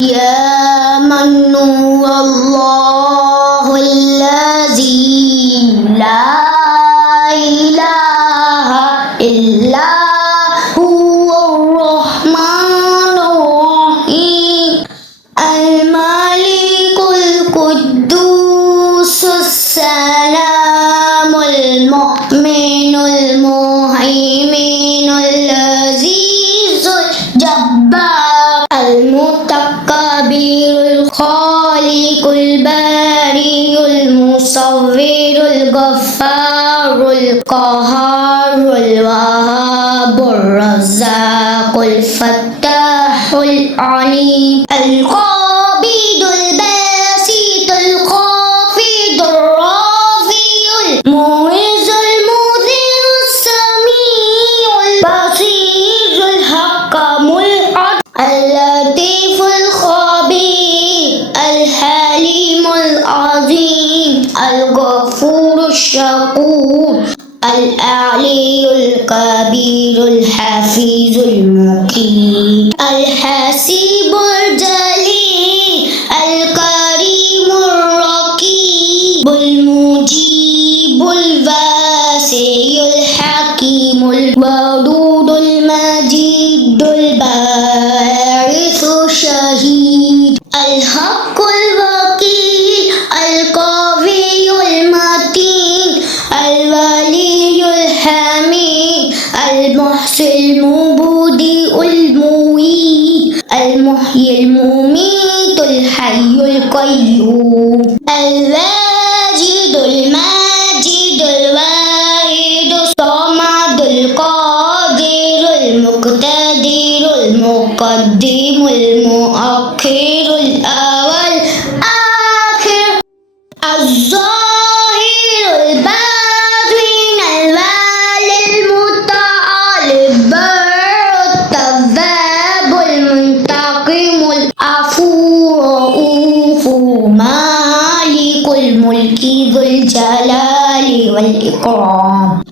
يا من هو الله الذي لا إله إلا هو الرحمن الرحيم الملك القدوس السلام المؤمن المهيمن العزيز الجبار المتكبر الخالق البارئ المصور الغفار القهار الوهاب الرزاق الفتاح العليم القابض الباسط الخافض الرافع المعز المذل السميع البصير الحكم العدل اللطيف الخبير الحليم العظيم الغفور الشكور الأعلي الكبير الحفيظ المقيم الحسيب الجليل الكريم الرقيب المجيب الواسع الحكيم الودود المجيد الباعث الشهيد الحق الوكيل القوي المتين الولي الحميد المحصي المبدئ المميت المحيي المميت الحي القيوم الواجد الماجد الواحد الصمد القادر المقتدر المقدم المؤخر الأول آخر الظاهر الباطن الوالي المتعال البر التواب المنتقم العفو الرؤوف مالك الملك ذو الجلال والإكرام